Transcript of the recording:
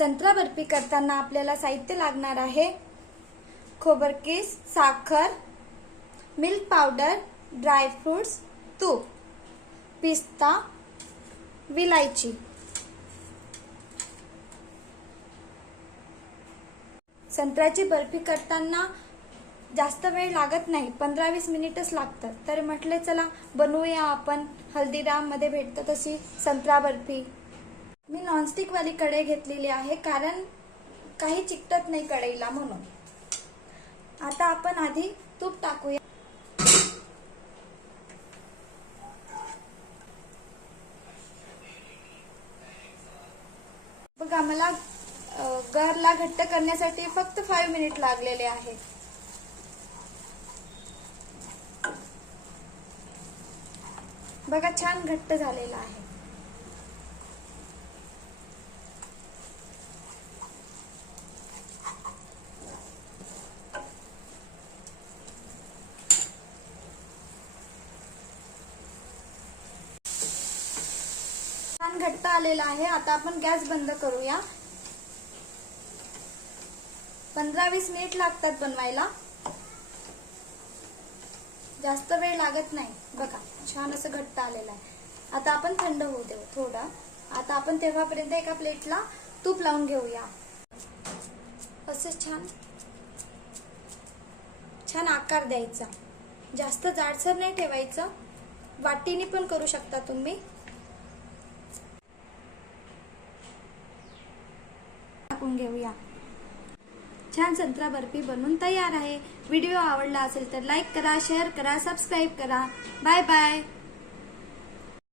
संत्रा बर्फी करताना आपल्याला साहित्य लागणार आहे खोबरकीस, साखर, मिल्क पावडर, ड्राय फ्रूट्स, तूप, पिस्ता, विलायची। संत्र्याची बर्फी करताना जास्त वेळ लागत नाही, 15-20 मिनिटच लागतात। तर म्हटले चला बनवूया आपण हल्दीराम मध्ये भेटतं तशी संत्रा बर्फी। मी नॉनस्टिक वाली कढई घेतलेली आहे, कारण काही चिकटत नाही कढईला म्हणून। आता आपण आधी तूप टाकूया। बघा मला गरला घट्ट करण्यासाठी फक्त 5 मिनिट लागलेले आहेत। बघा छान घट्ट झालेला आहे। छान घट्ट आलेला आहे। आता आपण गॅस बंद करूया। 15-20 मिनिट लागतात बनवायला, जास्त वेळ लागत नाही। बघा छान असं घट्ट आलेलं आहे। आता आपण थंड होऊ देऊ थोडं। आता आपण तेव्हापर्यंत एका प्लेटला तूप लावून घेऊया। असं छान छान आकार द्यायचा, जास्त जाडसर नाही ठेवायचं। वाटीने पण करू शकता तुम्ही। टाकून घेऊया। छान संत्रा बर्फी बनवून तयार आहे। व्हिडिओ आवडला असेल तर लाईक करा, शेअर करा, सबस्क्राईब करा। Bye bye.